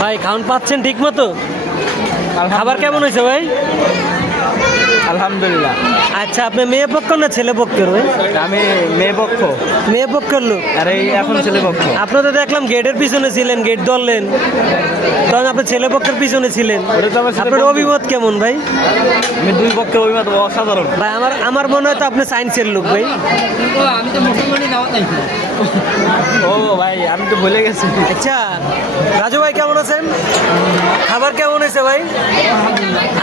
ভাই খাওয়ান পাচ্ছেন ঠিক মতো? খাবার কেমন হয়েছে ভাই? আলহামদুলিল্লাহ। আচ্ছা, আপনি মেয়ে পক্ষ না ছেলে পক্ষের ভাই? আমি মেয়ে পক্ষ। মেয়ে পক্ষের লোক? আরে এখন ছেলে পক্ষ। আপনি তো দেখলাম গেটের পিছনে ছিলেন, গেট ধরলেন, তখন আপনি ছেলে পক্ষের পিছনে ছিলেন। আপনার অভিমত কেমন ভাই? আমি দুই পক্ষে অভিমত অসাধারণ ভাই। আমার মনে হয় তো আপনি সায়েন্সের লোক ভাই। আমি তো মুসলমানই দাওয়াত নাই। ও ভাই, আমি তো ভুলে গেছি। আচ্ছা রাজু ভাই কেমন আছেন? খাবার কেমন হয়েছে ভাই?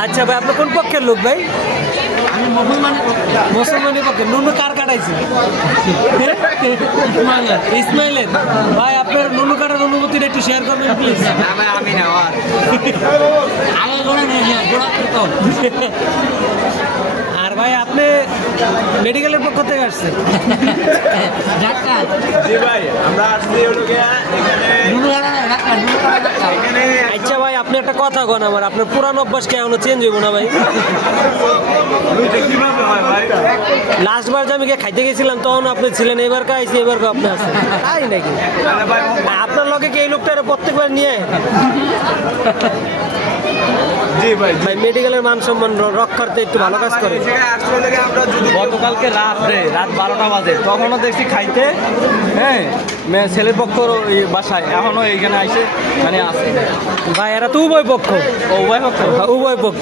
আচ্ছা ভাই, আপনি কোন পক্ষের লোক ভাই? আমি মুসলমানের পক্ষে। নুনু কার কাটাইছে? ইসমাইলের। ভাই আপনার নুনু কাটার অনুভূতিটা একটু শেয়ার করবেন প্লিজ। আমি না আর ভাই আপনি মেডিকেলের পক্ষ থেকে আসছেন? জি ভাই, আমরা আসছি এখানে। আচ্ছা ভাই, আপনি একটা কথা কন আমার, আপনার পুরানো অভ্যাস কে এখনো চেঞ্জ হইব না ভাই? লাস্ট বার যে আমি খাইতে গেছিলাম তখন আপনি ছিলেন, এবার খাইছি, এবার আপনি আছেন, তাই নাকি? আপনার লগে কি এই লোকটা প্রত্যেকবার নিয়ে? জি ভাই, ভাই মেডিকেলের মান সম্মান রক্ষার্থে একটু ভালো কাজ করে। গতকালকে রাত 12টা বাজে তখনও দেখছি খাইতে, হ্যাঁ, ছেলের পক্ষ বাসায় এখনো এইখানে আইসে মানে আছে। ভাই এরা তো উভয় পক্ষ। উভয় পক্ষ, উভয় পক্ষ।